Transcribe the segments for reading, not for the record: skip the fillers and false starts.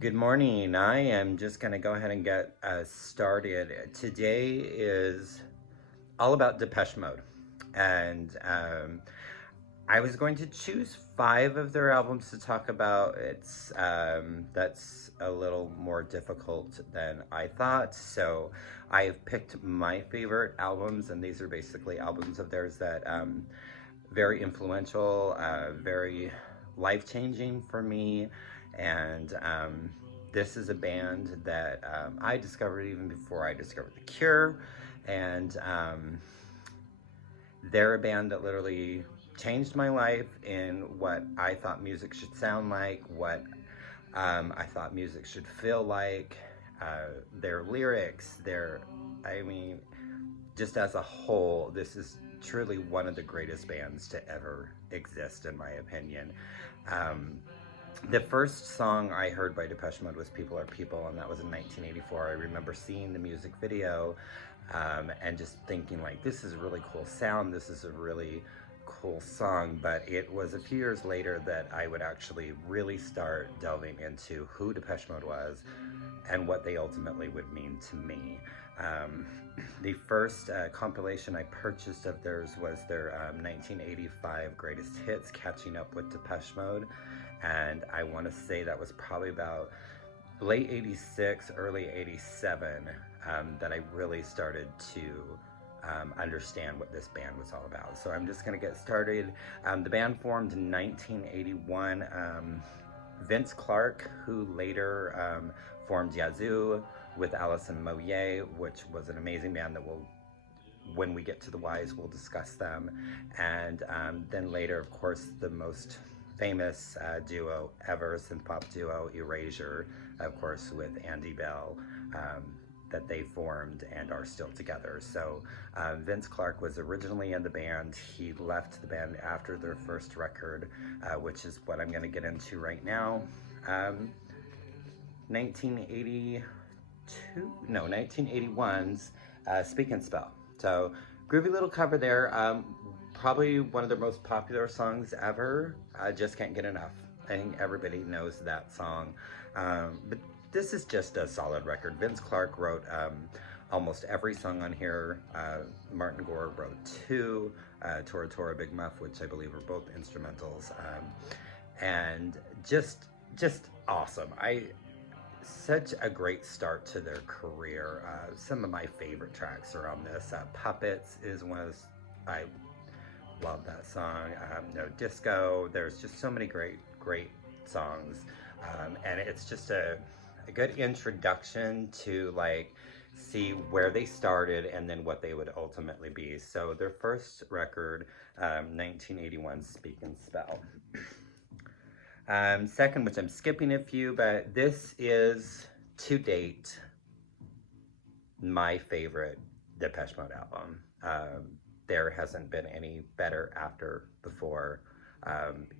Good morning. I am just going to go ahead and get started. Today is all about Depeche Mode. And I was going to choose five of their albums to talk about. That's a little more difficult than I thought. So I have picked my favorite albums, and these are basically albums of theirs that very influential, very life changing for me. And this is a band that I discovered even before I discovered The Cure. And they're a band that literally changed my life in what I thought music should sound like, what I thought music should feel like, their lyrics, I mean, just as a whole, this is truly one of the greatest bands to ever exist, in my opinion. Um, the first song I heard by Depeche Mode was People Are People, and that was in 1984. I remember seeing the music video and just thinking, like, this is a really cool sound, this is a really cool song. But it was a few years later that I would actually really start delving into who Depeche Mode was and what they ultimately would mean to me. Um, the first compilation I purchased of theirs was their 1985 Greatest Hits, Catching Up with Depeche Mode. And I want to say that was probably about late 86, early 87 that I really started to understand what this band was all about. So I'm just going to get started. The band formed in 1981. Vince Clarke, who later formed Yazoo with Alison Moyet, which was an amazing band that when we get to the whys, we'll discuss them. And then later, of course, the most famous duo ever, synth pop duo, Erasure, of course, with Andy Bell, that they formed and are still together. So Vince Clarke was originally in the band. He left the band after their first record, which is what I'm going to get into right now. 1982, no, 1981's Speak and Spell. So groovy little cover there. Probably one of their most popular songs ever. I just can't get enough. I think everybody knows that song. But this is just a solid record. Vince Clarke wrote almost every song on here. Martin Gore wrote two. Tora Tora Big Muff, which I believe are both instrumentals. And just awesome. Such a great start to their career. Some of my favorite tracks are on this. Puppets is one of those, I love that song. No Disco. There's just so many great songs. And it's just a good introduction to like see where they started and then what they would ultimately be. So their first record, 1981, Speak and Spell. Second, which I'm skipping a few, but this is, to date, my favorite Depeche Mode album. There hasn't been any better after before,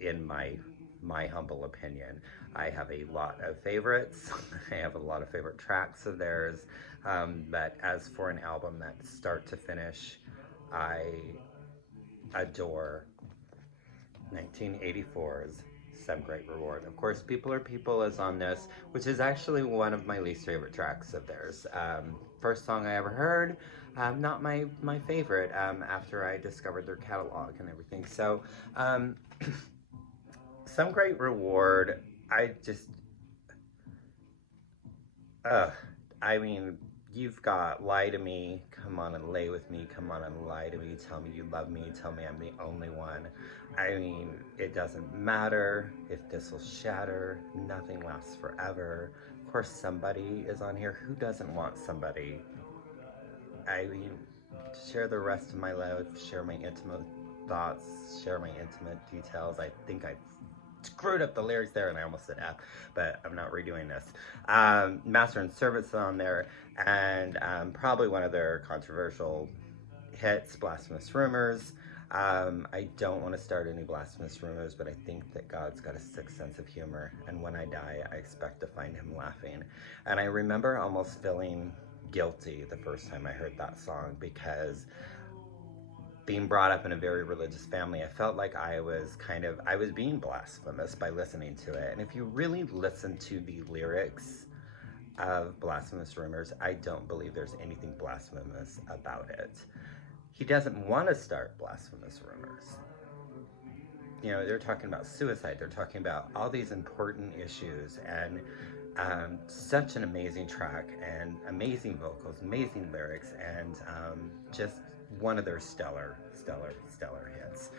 in my humble opinion. I have a lot of favorites. I have a lot of favorite tracks of theirs. But as for an album that start to finish, I adore 1984's Some Great Reward. Of course, People Are People is on this, which is actually one of my least favorite tracks of theirs. First song I ever heard, not my favorite after I discovered their catalog and everything. So, Some Great Reward, I mean, you've got Lie to Me, Come On and Lay With Me, Come On and Lie to Me, Tell Me You Love Me, Tell Me I'm the Only One. I mean, it doesn't matter if this will shatter, nothing lasts forever. Of course, Somebody is on here. Who doesn't want somebody? I mean, share the rest of my life, share my intimate thoughts, share my intimate details. I think I screwed up the lyrics there and I almost said F, but I'm not redoing this. Master and Servant's on there, and probably one of their controversial hits, Blasphemous Rumors. I don't want to start any blasphemous rumors, but I think that God's got a sixth sense of humor, and when I die, I expect to find him laughing. And I remember almost feeling guilty the first time I heard that song, because being brought up in a very religious family, I felt like I was being blasphemous by listening to it. And if you really listen to the lyrics of Blasphemous Rumors, I don't believe there's anything blasphemous about it. He doesn't want to start blasphemous rumors. You know, they're talking about suicide, they're talking about all these important issues, and such an amazing track, and amazing vocals, amazing lyrics, and just one of their stellar hits.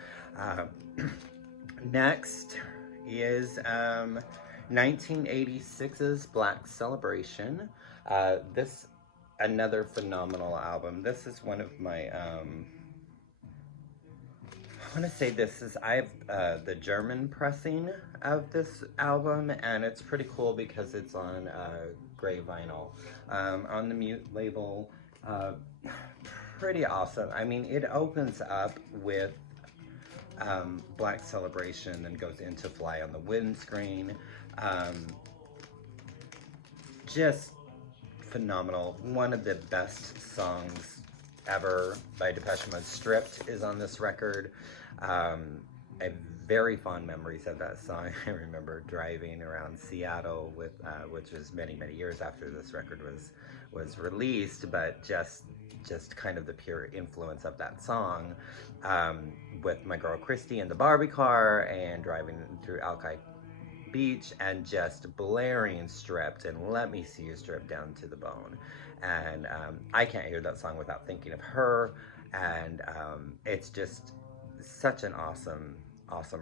Next is 1986's Black Celebration. This, another phenomenal album. This is one of my, I want to say this is, I have the German pressing of this album, and it's pretty cool because it's on gray vinyl. On the Mute label, pretty awesome. I mean, it opens up with Black Celebration and goes into Fly on the Windscreen. Just phenomenal. One of the best songs ever by Depeche Mode. Stripped is on this record. I have very fond memories of that song. I remember driving around Seattle with, which was many years after this record was released, but just kind of the pure influence of that song, with my girl Christy in the Barbie car and driving through Alki Beach and just blaring Stripped and Let Me See You Stripped down to the bone. And I can't hear that song without thinking of her, and it's just such an awesome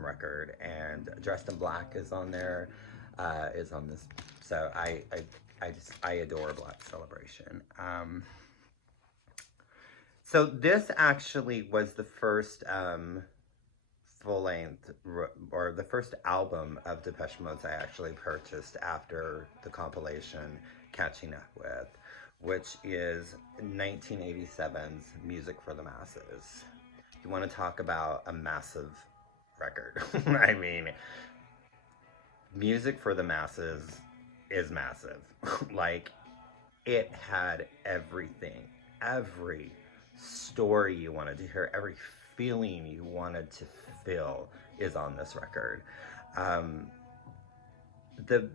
record. And Dressed in Black is on there, is on this, so I adore Black Celebration. So this actually was the first full-length, or the first album of Depeche Mode I actually purchased after the compilation Catching Up With, which is 1987's Music for the Masses. You want to talk about a massive record. I mean, Music for the Masses is massive. Like, it had everything, every story you wanted to hear, every feeling you wanted to feel is on this record. The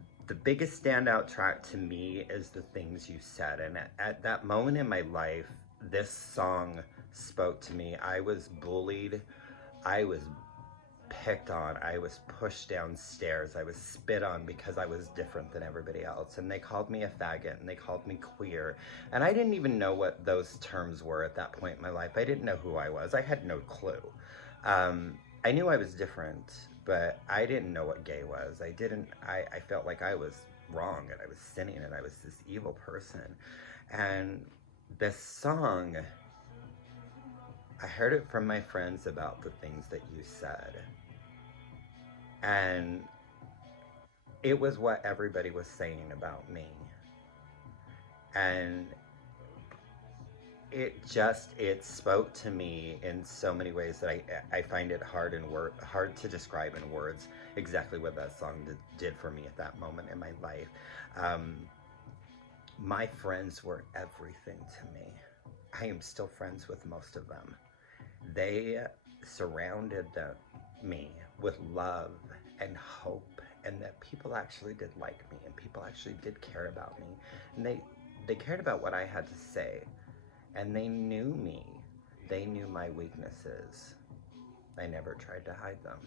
biggest standout track to me is The Things You Said, and at that moment in my life, this song spoke to me. I was bullied, I was picked on, I was pushed downstairs, I was spit on because I was different than everybody else, and they called me a faggot, and they called me queer, and I didn't even know what those terms were at that point in my life. I didn't know who I was. I had no clue. I knew I was different, but I didn't know what gay was. I felt like I was wrong, and I was sinning, and I was this evil person. And this song, I heard it from my friends about The Things That You Said. And it was what everybody was saying about me. And it spoke to me in so many ways that I find it hard to describe in words exactly what that song did for me at that moment in my life. My friends were everything to me. I am still friends with most of them. They surrounded me with love and hope, and that people actually did like me, and people actually did care about me, and they cared about what I had to say, and they knew me. They knew my weaknesses. I never tried to hide them.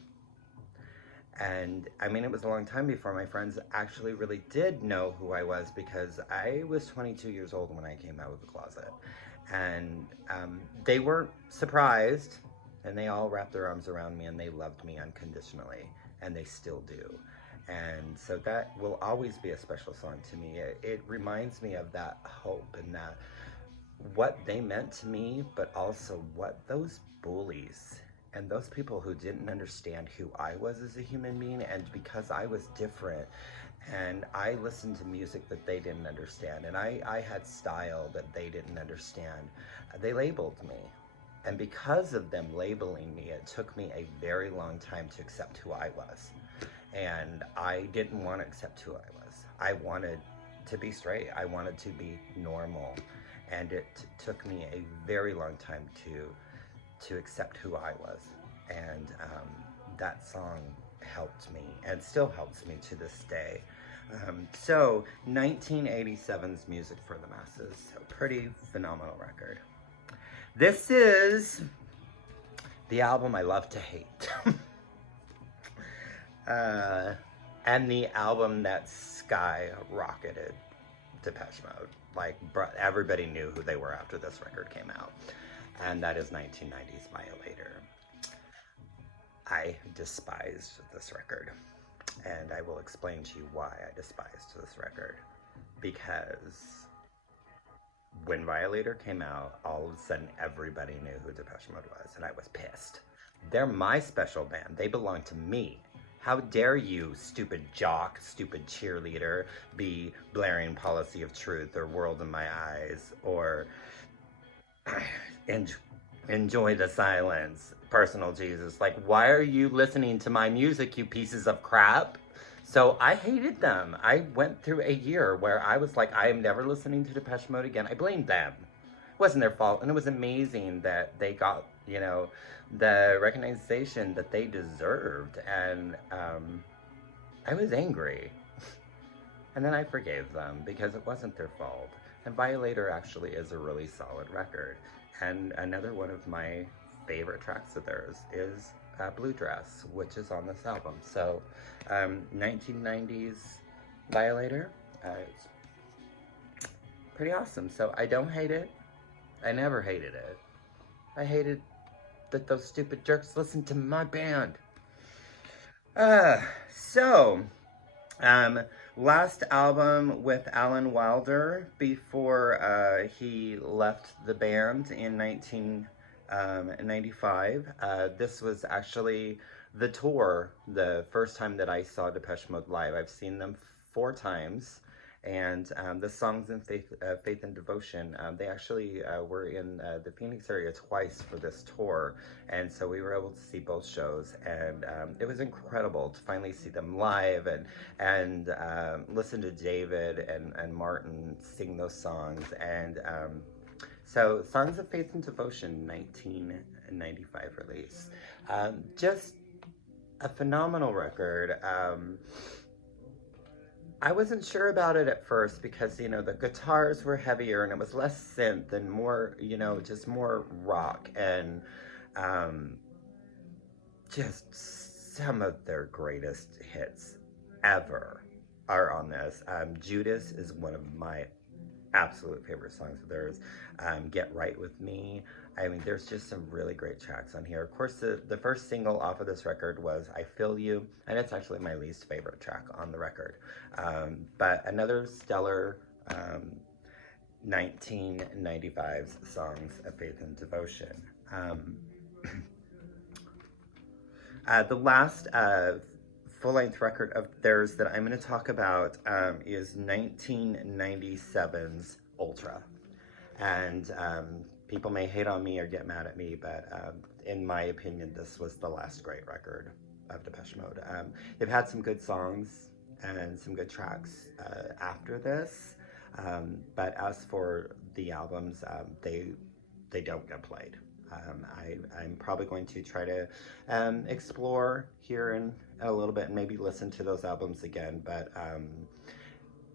And I mean, it was a long time before my friends actually really did know who I was, because I was 22 years old when I came out of the closet. And they were surprised, and they all wrapped their arms around me, and they loved me unconditionally, and they still do. And so that will always be a special song to me. It reminds me of that hope, and that what they meant to me, but also what those bullies and those people who didn't understand who I was as a human being, and because I was different, and I listened to music that they didn't understand, and I had style that they didn't understand, they labeled me. And because of them labeling me, it took me a very long time to accept who I was. And I didn't want to accept who I was. I wanted to be straight. I wanted to be normal. And it took me a very long time to accept who I was. And that song helped me and still helps me to this day. So 1987's Music for the Masses, a pretty phenomenal record. This is the album I love to hate. And the album that skyrocketed Depeche Mode. Like, everybody knew who they were after this record came out. And that is 1990's Violator. I despised this record. And I will explain to you why I despised this record. Because when Violator came out, all of a sudden everybody knew who Depeche Mode was. And I was pissed. They're my special band. They belong to me. How dare you, stupid jock, stupid cheerleader, be blaring Policy of Truth or World in My Eyes or Enjoy the Silence, Personal Jesus. Like, why are you listening to my music, you pieces of crap? So I hated them. I went through a year where I was like, I am never listening to Depeche Mode again. I blamed them. It wasn't their fault. And it was amazing that they got, you know, the recognition that they deserved. And I was angry. And then I forgave them because it wasn't their fault. And Violator actually is a really solid record. And another one of my favorite tracks of theirs is Blue Dress, which is on this album. So 1990s Violator, it's pretty awesome. So I don't hate it. I never hated it. I hated that those stupid jerks listened to my band. Last album with Alan Wilder before he left the band in 1995. This was actually the tour, the first time that I saw Depeche Mode live. I've seen them 4 times. And the songs in Faith and Devotion, they actually were in the Phoenix area twice for this tour. And so we were able to see both shows. And it was incredible to finally see them live and listen to David and Martin sing those songs. And so Songs of Faith and Devotion, 1995 release. Just a phenomenal record. I wasn't sure about it at first because, you know, the guitars were heavier and it was less synth and more, you know, just more rock. And just some of their greatest hits ever are on this. Judas is one of my absolute favorite songs of theirs. Get Right With Me. I mean, there's just some really great tracks on here. Of course, the first single off of this record was I Feel You, and it's actually my least favorite track on the record. But another stellar 1995's Songs of Faith and Devotion. The last full-length record of theirs that I'm going to talk about is 1997's Ultra. And people may hate on me or get mad at me, but in my opinion, this was the last great record of Depeche Mode. They've had some good songs and some good tracks after this, but as for the albums, they don't get played. I'm probably going to try to explore here in a little bit and maybe listen to those albums again, but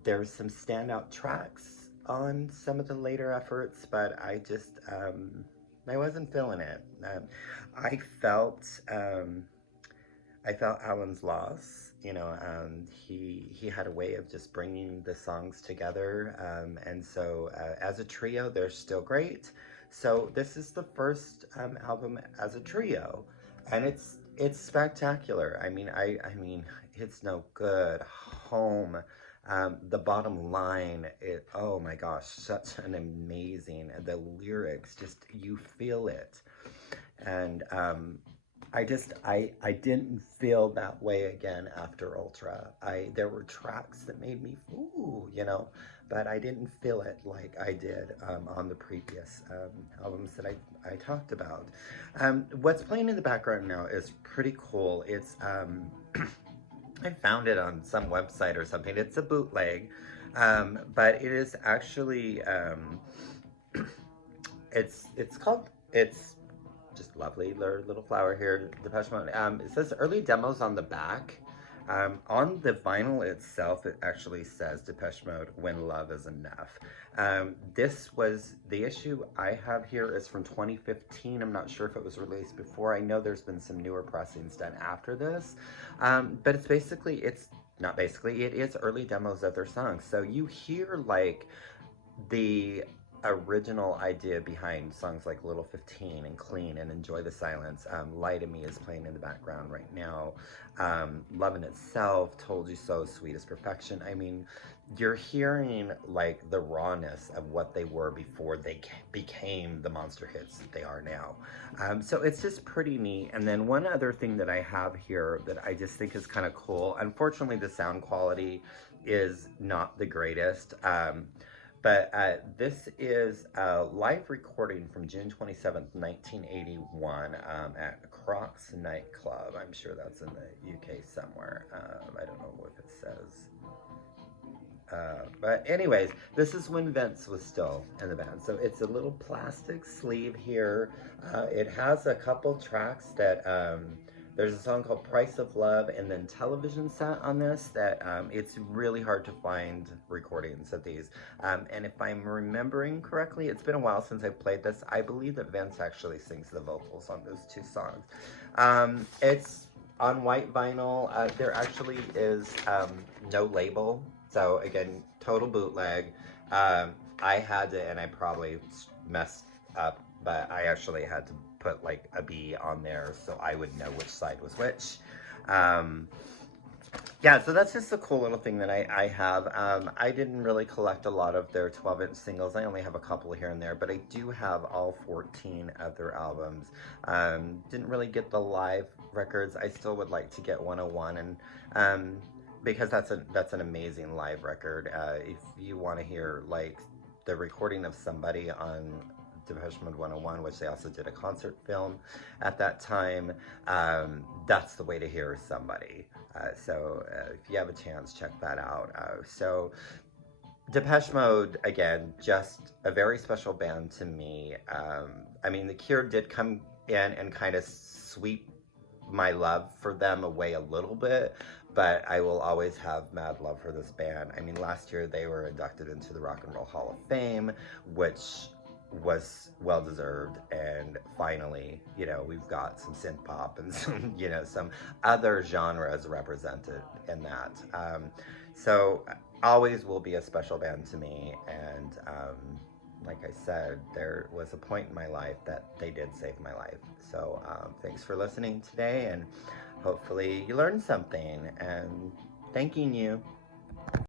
there's some standout tracks on some of the later efforts, but I just I wasn't feeling it. I felt Alan's loss. You know, he had a way of just bringing the songs together, and so as a trio, they're still great. So this is the first album as a trio, and it's spectacular. I mean, It's No Good, Home. The Bottom Line, oh my gosh, such an amazing, the lyrics, just, you feel it. And I didn't feel that way again after Ultra. There were tracks that made me, ooh, you know, but I didn't feel it like I did on the previous albums that I talked about. What's playing in the background now is pretty cool. It's, I found it on some website or something. It's a bootleg, but it is actually, it's just lovely little flower here, Depeche Mode. It says early demos on the back. On the vinyl itself, it actually says Depeche Mode, When Love Is Enough. This was, the issue I have here is from 2015. I'm not sure if it was released before. I know there's been some newer pressings done after this. But it's basically, it's not basically, it is early demos of their songs. So you hear like the original idea behind songs like Little 15 and Clean and Enjoy the Silence. Lie to Me is playing in the background right now. Love in Itself, Told You So, Sweet as Perfection. I mean, you're hearing like the rawness of what they were before they became the monster hits that they are now. So it's just pretty neat. And then one other thing that I have here that I just think is kind of cool. Unfortunately, the sound quality is not the greatest. But this is a live recording from June 27th, 1981 at Crocs nightclub. I'm sure that's in the UK somewhere. I don't know if it says. But anyways, this is when Vince was still in the band. So it's a little plastic sleeve here. It has a couple tracks that... there's a song called Price of Love and then Television Set on this that it's really hard to find recordings of these. And if I'm remembering correctly, it's been a while since I played this. I believe that Vince actually sings the vocals on those two songs. It's on white vinyl. There actually is no label. So again, total bootleg. I had to, and I probably messed up, but I actually had to put like a B on there so I would know which side was which. Yeah, so that's just a cool little thing that I have. I didn't really collect a lot of their 12-inch singles. I only have a couple here and there, but I do have all 14 of their albums. Didn't really get the live records. I still would like to get 101, and because that's an amazing live record. If you want to hear like the recording of somebody on Depeche Mode 101, which they also did a concert film at that time, that's the way to hear somebody. So if you have a chance, check that out. So Depeche Mode, again, just a very special band to me. I mean, The Cure did come in and kind of sweep my love for them away a little bit, but I will always have mad love for this band. I mean, last year they were inducted into the Rock and Roll Hall of Fame, which was well deserved, and finally, you know, we've got some synth pop and some, you know, some other genres represented in that. So always will be a special band to me, and like I said, there was a point in my life that they did save my life. So thanks for listening today, and hopefully you learned something, and thanking you.